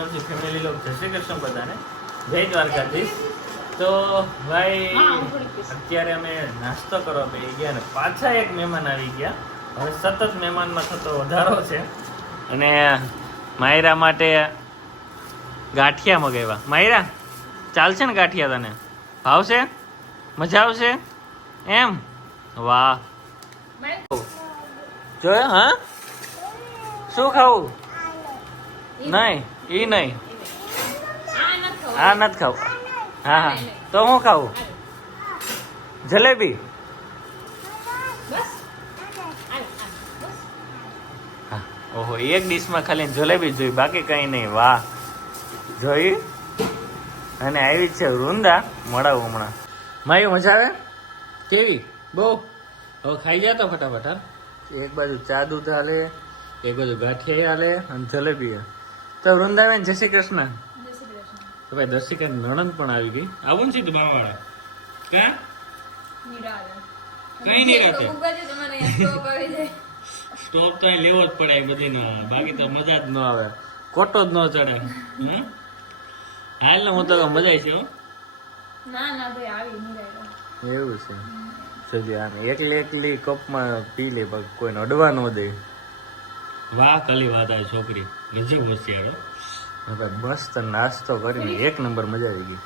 Ahir two family લોક જય શ્રી કૃષ્ણ બધાને. જય દ્વારકાધીશ. તો ભાઈ અત્યારે અમે નાસ્તો કરવા બેસી ગયા અને પાછા એક મહેમાન આવી ગયા. હવે સતત મહેમાનમાં થતો વધારો છે. અને માયરા માટે ગાંઠિયા મગાવ્યા. માયરા ચાલશે ને ગાંઠિયા તને? ભાવશે? મજા આવશે? એમ? વાહ. જોયો હા? શું ખાવું? નહીં એ નહીં. આ નથી ખાવું. હા હા. તો હું ખાવું? જલેબી? ઓહો એક ડીશમાં ખાલી જલેબી જોઈ. બાકી કંઈ નહીં. વાહ. જોઈ? અને આવી જ છે વૃંદા મળાવું હમણાં. માયું મજા આવે? કેવી? બહુ? હવે ખાઈ ગયા તો ફટાફટ એક બાજુ ચા દૂધ હાલે એક બાજુ ગાંઠિયા હાલે અને જલેબી હે. તો વૃંદાબેન જય શ્રી કૃષ્ણ. તો ભાઈ દર્શિકા નણંદ પણ આવી ગઈ. આવું ને સીધું બાવાળા ક્યાં કઈ નહીં રહેતે સ્ટોપ તો લેવો જ પડે બધી બધીનો. બાકી તો મજા જ ન આવે. કોટો જ ન ચડે. હે? હાલ ને હું તો મજા છે હો. ના ના ભાઈ આવી એવું છે. સજી આમ એકલી એકલી કપમાં પી લે કોઈને અડવા ન દે. વાહ કલી વાત આવી છોકરી. ગજબ હોશિયાર હો. હવે મસ્ત નાસ્તો કરીને એક નંબર મજા આવી ગઈ.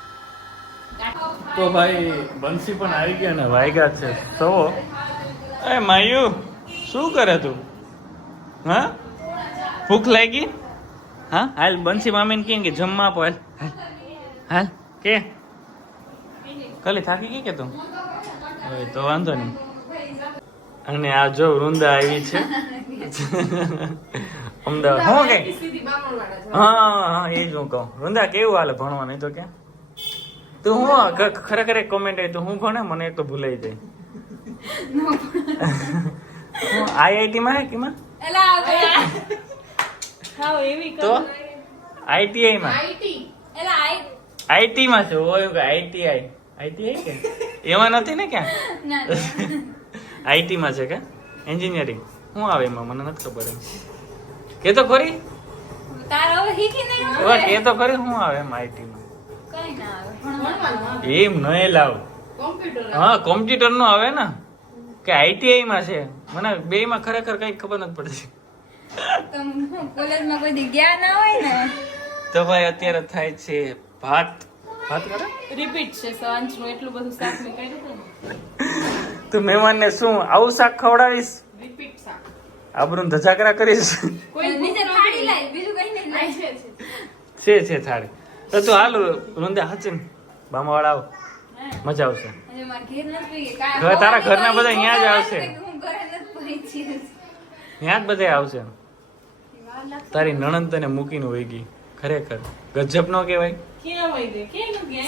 તો ભાઈ બંસી પણ આવી ગયા ને વાયગા છે. તો એ માયુ શું કરે તું? હા? ભૂખ લાગી? હા? હાલ બંસી મામીને કહે કે જમવા આપો હાલ. હાલ. હાલ. કે? કલી થાકી ગઈ કે તું? તો વાંધો નહીં. અને આ જો વૃંદા આવી છે. અમદાવાદ હું કે હા હા એ જ હું કહું વૃંદા કેવું હાલે ભણવા નહીં તો ક્યાં તું હું ખરેખર એક કોમેન્ટ આવી તો હું ભણે મને એક તો ભૂલાઈ જાય આઈઆઈટી માં હે કેમાં એલા ભાઈ એવી તો આઈટીઆઈ માં એલા આઈ આઈટી માં છે ઓય કે આઈટીઆઈ આઈટીઆઈ કે એમાં નથી ને ક્યાં ના આઈટી માં છે કે એન્જિનિયરિંગ શું આવે એમાં? મને નથી ખબર કે તો ખરી? તાર હવે હીખી નહીં એવા કે તો ખરી શું આવે એમ આઈટીમાં કઈ ના આવે. ભણવાનું એમ નહીં લાવ. હા કોમ્પ્યુટરનું આવે ને? કે આઈટીઆઈ માં છે? મને બે માં ખરેખર કઈ ખબર નથી પડતી. તમે કોલેજમાં કોઈ ગયા ના હોય ને? તો ભાઈ અત્યારે થાય છે ભાત. ભાત કરે? રિપીટ છે સાંજનું એટલું બધું શાક મેં કર્યું હતું ને? તું મહેમાનને શું આવું શાક ખવડાવીશ? રિપીટ શાક. આબરૂ ધજાકરા કરીશ? કોઈ નીચે થાળી લાય બીજું કઈ નહીં લાય. છે છે છે થાળી. તો તું હાલ રોંદે હાચે ને. બામાવાળા આવ. મજા આવશે. હવે તારા ઘરના બધા અહીંયા જ આવશે. ત્યાં જ બધા આવશે. તારી નણંદ તને મૂકીને હોય ગઈ. ખરેખર. ગજબ નો કહેવાય. ક્યાં ગઈ?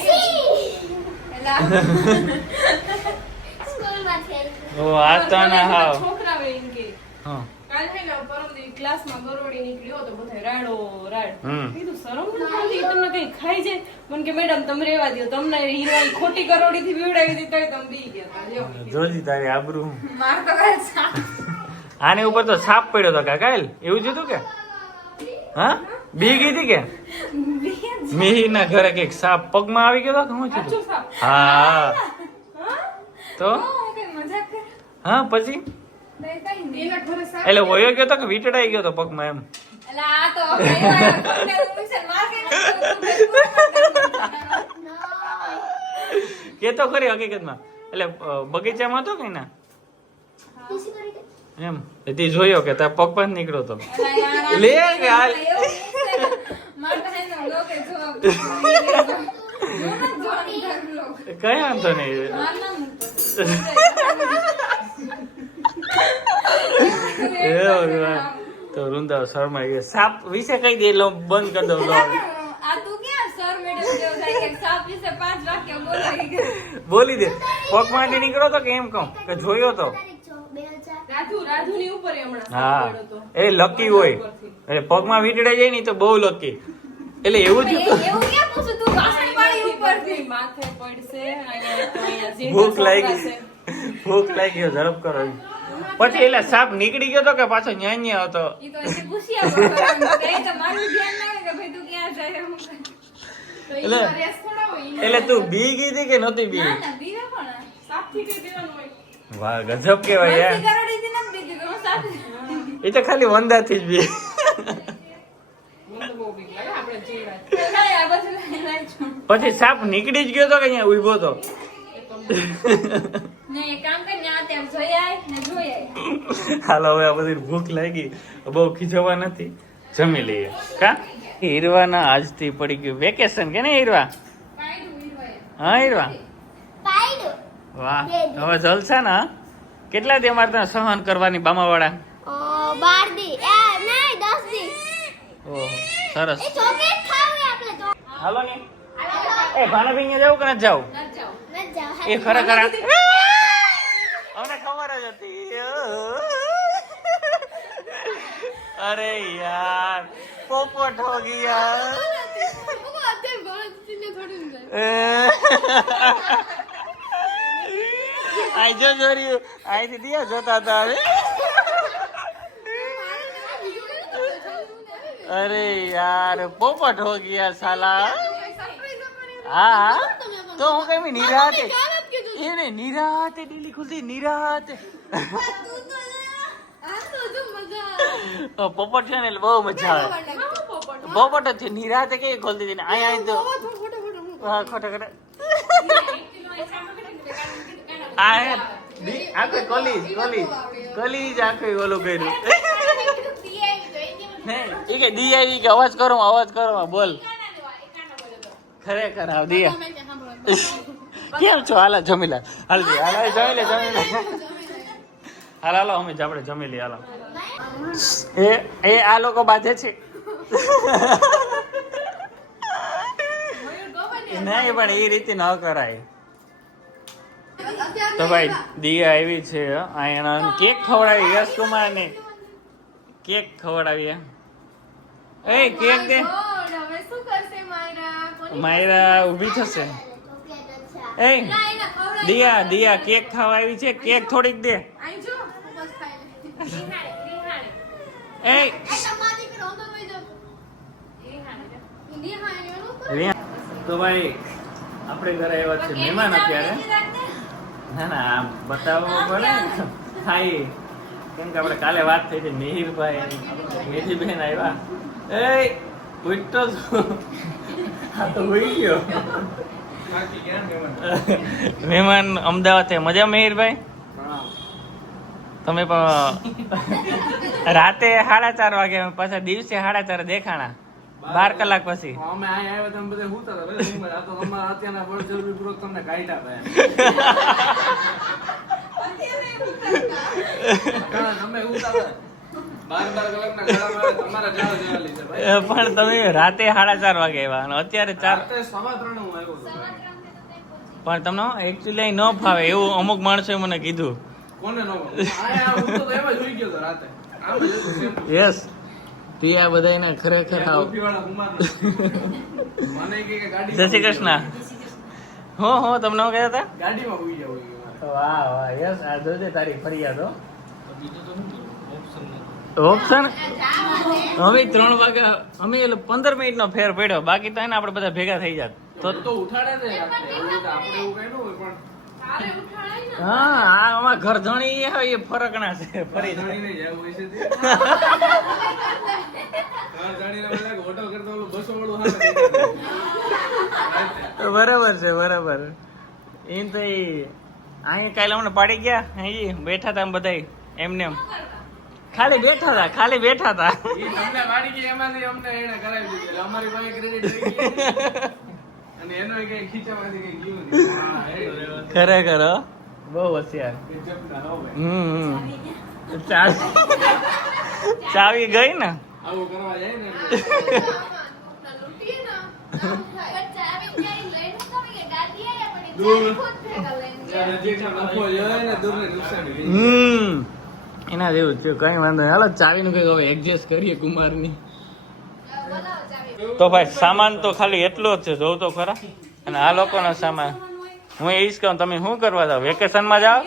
ઓ આ તો ના હાવ હા. કાલ હે ને પરમ દી ક્લાસમાં ગરોળી નીકળ્યો તો બધા રાડો રાડ. હમ. કીધું શરમ નથી તમને કઈ ખાઈ જાય? મને કે મેડમ તમે રેવા દો તમને હીરાની ખોટી ગરોળી થી બીવડાવી દીધી તોય તમે બી ગયા જોજી તારી આબરૂ. માર તો આની ઉપર તો સાપ પડ્યો તો કાલ એવું જ હતું કે? હા? બી ગઈ હતી કે? મિહિર ના ઘરે કંઈક સાપ પગમાં આવી ગયો તો કે શું સાચું હા? તો? હા, કઈ મજાક કરે? હા પછી? કઈ એટલે વયો ગયો તો કે વીટડાઈ ગયો તો પગમાં એમ? કે તો ખરી હકીકતમાં. એટલે બગીચામાં હતો કે ના? એમ? તે જોયો કે તાર પગ પણ નીકળ્યો તો. લે. કઈ વાંધો નહીં. માર ના મૂકતો. એ ભગવાન. તો વૃંદાવ શર્મા એ સાપ વિશે કઈ દે એટલે બંધ કરી દઉં લો. આ તું ક્યાં સર મેડમ જેવો થાય કે સાપ વિશે પાંચ વાક્ય બોલાવી ગયો બોલી દે. પગ માટે નીકળ્યો તો કે એમ કહું? કે જોયો તો? હા. એ લકી હોય. એટલે પગમાં વીંટળાઈ જાય ને તો બહુ લકી. એટલે એવું જ ભૂખ લાગી. ભૂખ લાગી ઝડપ કરો. પછી એટલે સાપ નીકળી ગયો તો કે પાછો ન્યા ન્યા હતો? એટલે- રેસ થોડા હોય ઈ. એટલે તું બી કીધી કે નહોતી બી? ના ના બીવે પણ સાફથી કઈ દેવાનું હોય. વાહ ગજબ કેવાય યાર. એ તો ખાલી જ બી. આપણે જેવા જ. છું. પછી સાપ નીકળી જ ગયો તો કે અહીંયા ઊભો તો? હાલો હવે આ બધી ભૂખ લાગી. બહુ ખીજવા નથી. જમી લઈએ. કા? હીરવાના આજથી પડી ગયું વેકેશન કે ને હીરવા હા હીરવા વાહ હવે જલસા ને કેટલા દી અમારે ત્યાં સહન કરવાની બામાવાળા? બાર દી. નહીં દસ દી. ઓહો સરસ. એ ચોકલેટ ખાવી આપણે તો. હાલો ને. એ અહીંયા જવું કે. ન જાવ એ ખરેખર અરે યાર પોપટ હો ગયા આઈ જો જોર્યું અહીંથી દિયા જોતા હતા હવે અરે યાર પોપટ હો ગયા સાલા હા હા તો હું કઈ નિરાતે એને નિરાતે ડીલી ખુલતી નિરાતે પોપટ છે ને એટલે બહુ મજા આવે. પોપટ જ છે નિરાતે કઈ ખોલતી હતી ને? અહીંયા અહીં તો. હા ખોટા ખોટા. આ હે, દી- આખું કોલીજ કોલીજ કોલીજ ઓલું કર્યું. હે, ઈ કે દી આવી કે અવાજ કરો અવાજ કરો બોલ. ખરેખર આવ દિયા કેમ છો? હાલા જમીલા હાલ દી હાલ હાલ, લે જમી લે. હાલ હાલો અમે આપણે જમી લઈએ હાલો. એ એ આ લોકો બાજે છે. નહીં પણ એ રીતે ન કરાય. તો ભાઈ દિયા આવી છે આયણા કેક ખવડાવી યશ કુમાર ને કેક ખવડાવી એ કેક દે. હવે શું કરશે માયરા? કોની માયરા ઊભી થશે. એ દિયા દિયા કેક ખાવા આવી છે. કેક થોડીક દે. રિયા. તો ભાઈ આપણે ઘરે આવ્યા છે મહેમાન અત્યારે? ના ના આમ બતાવવો પડે. થાય કેમ કે આપણે કાલે વાત થઈ હતી મિહિરભાઈ અને મેથીબેન આવ્યા. એ ઉઠતો આ તો હોઈ ગયો. મહેમાન? અમદાવાદ મજા મિહિરભાઈ? તમે પણ રાતે સાડા ચાર વાગે પાછા દિવસે સાડા ચાર દેખાણા. બાર કલાક પછી. અમે આવ્યા તમે બધા તો તમારા અત્યારના પૂર્વક તમને કાઢ્યા પણ તમે રાતે સાડા ચાર વાગે આવ્યા અને અત્યારે ચાર. પણ તમને એકચ્યુઅલી ન ફાવે એવું અમુક માણસોએ મને કીધું. કોને ન હું તો એમ જ સુઈ ગયો હતો રાતે. આમ જ યસ પિયા બધાને ખરેખર આવ. જય શ્રી કૃષ્ણ. હો હો તમને હું કહેતા હતા? ગાડીમાં હુઈ જાવ વાહ વાહ યસ આ જોજે તારી ફરિયાદ હો. ઓપ્શન હવે ત્રણ વાગ્યા અમે એટલે પંદર મિનિટ નો ફેર પડ્યો. બાકી તો એને આપણે બધા ભેગા થઈ જાત. તો ઉઠાડે ને રાત્રે. એવું તો આપણે એવું કઈ ન હોય પણ તારે ઉઠાડાય ને. હા આમાં અમારા ઘર ધણી એ ફરકના છે ફરી. બરાબર છે બરાબર. એમ તો અહીં અહીંયા કાલે અમને પાડી ગયા અહીં બેઠા હતા બધા એમને એમ. ખાલી બેઠા હતા ખાલી બેઠા હતા ખરેખર બહુ હોશિયાર. હમ. ચાવી ચાવી ગઈ ને ને ને. ને. હમ એના જેવું છે કઈ વાંધો નહીં હાલો ચાવીનું કઈ હવે એડજસ્ટ કરીએ કુમારની તો ભાઈ સામાન તો ખાલી એટલો જ છે જોઉં તો ખરા અને આ લોકોનો સામાન. હું એ જ કહું તમે શું કરવા જાઓ? વેકેશનમાં જાઓ?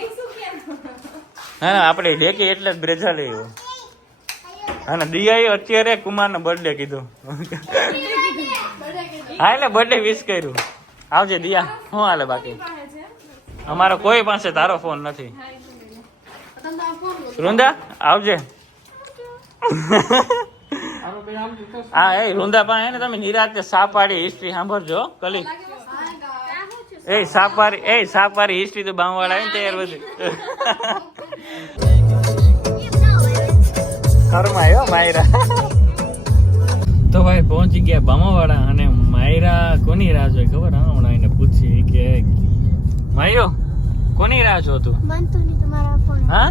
હા ના આપણે ડેકી એટલે જ બ્રેજા લેવું અને દિયાએ અત્યારે કુમારનો બર્થડે કીધું. હા એટલે બર્થડે વિશ કર્યું. આવજે દિયા શું હાલે બાકી? અમારો કોઈ પાસે તારો ફોન નથી. વૃંદા આવજે. હા એ વૃંદા પાસે ને તમે નિરાતે સાપાડી હિસ્ટ્રી સાંભળજો કલી. એ સાપારી એ સાપારી હિસ્ટ્રી તો બામવાળા આવે ને તૈયાર બધી. ઘરમાં આવ્યો માયરા. તો ભાઈ પહોંચી ગયા બામાવાળા અને માયરા કોની રાહ જોઈ ખબર? હા હમણાં એને પૂછી કે માયો કોની રાહ જો તું મંતુની તમારા ફોન. હા?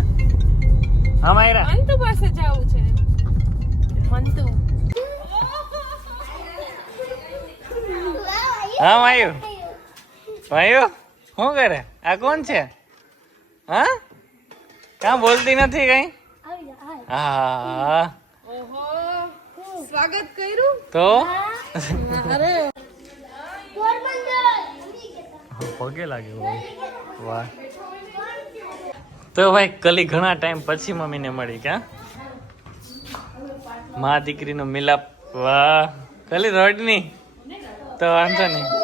હા માયરા. મંતુ પાસે જવું છે. મંતુ હા માયો માયો શું કરે? આ કોણ છે? હા? કાં બોલતી નથી કઈ? હા. સ્વાગત કર્યું? તો? અરે. પગે લાગ્યો વાહ. તો ભાઈ કલી ઘણા ટાઈમ પછી મમ્મીને મળી ક્યાં મા દીકરીનો મિલાપ. વાહ. કલી રડની? તો વાંધો નહીં.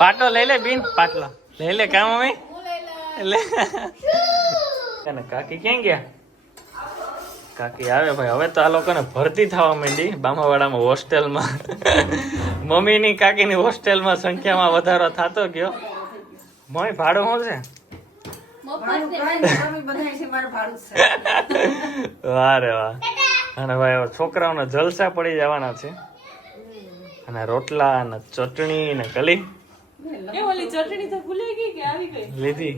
પાટલો લઈ લે બીન પાટલો. લઈ લે કામ અમે અને કાકી ક્યાં ગયા? કાકી આવે ભાઈ. હવે તો આ લોકોને ભરતી થવા માંડી બામાવાડામાં હોસ્ટેલમાં. મમ્મીની કાકીની હોસ્ટેલમાં સંખ્યામાં વધારો થતો ગયો. મમ્મી ભાડું શું છે? વાહ રે વાહ. અને ભાઈ હવે છોકરાઓને જલસા પડી જવાના છે. અને રોટલા અને ચટણી ને કલી એ ઓલી ચટણી તો ભૂલી ગઈ કે આવી ગઈ? લીધી.